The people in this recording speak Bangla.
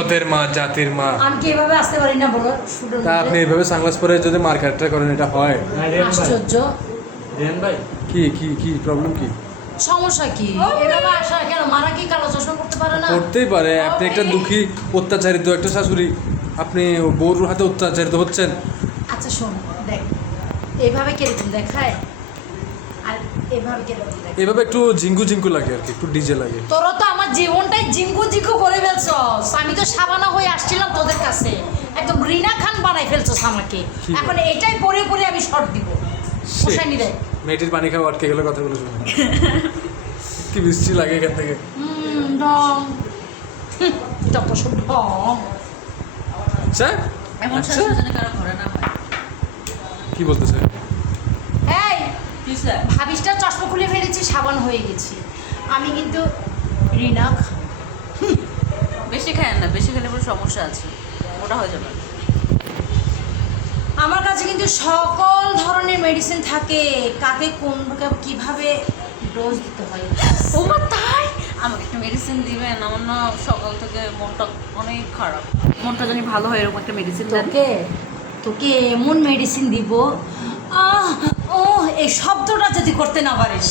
জগতের মা, জাতির মা। আমি কি এভাবে আসতে পারি না বলো? তা আপনি এভাবে সানগ্লাস পরে যদি মার্কেটটা করেন, এটা হয়? আশ্চর্য। ভাই কি কি কি প্রবলেম কি? সমস্যা কি? এভাবে আসা কেন? মারা কি কালো চশমা পড়তে পারে না? করতেই পারে। আপনি একটা দুঃখী অত্যাচারিত একটা শাশুড়ি, আপনি বউর হাতে অত্যাচারিত হচ্ছেন। আচ্ছা শোন, দেখ এইভাবে কিরকম দেখায় আর এভাবে কিরকম দেখায়। এভাবে একটু জিঙ্কু জিঙ্কু লাগে আর কি, একটু ডিজে লাগে। তোরা তো আমার জীবনটাই জিঙ্কু জিঙ্কু করে ফেলছস। আমি তো সাবানা হয়ে আসছিলাম তোদের কাছে, একদম রিনা খান বানাই ফেলছস আমাকে। কি? এখন এটাই পরে পরে আমি শর্ট দিব। পোষায়নি দেখ। মেয়েটির পানি খাওয়া আটকে গেলে কথাগুলো শুনে কি বৃষ্টি লাগে এখান থেকে। ঢং। যত সব ঢং। আচ্ছা এমন আচ্ছা, শাশুড়ি যেন কারো ঘরে না হয়। কি বলতেছে? এই কি স্যার? ভাবিসটা চশমা খুলে ফেলেছি, সাবান হয়ে গেছি আমি, কিন্তু রিনা খান। বেশি খায় না, বেশি খেলে পরে সমস্যা আছে, ওটা হয়ে যাবে। আমার কাছে কিন্তু সকল ধরনের মেডিসিন থাকে, কাকে কোন কিভাবে ডোজ দিতে হয়। ওমা তাই? আমাকে একটা মেডিসিন দিবেন, আমার না সকাল থেকে মনটা অনেক খারাপ, মনটা জানি ভালো হয় এরকম একটা মেডিসিন দেন। তোকে তোকে এমন মেডিসিন দিব, ও এই শব্দটা যদি করতে না পারিস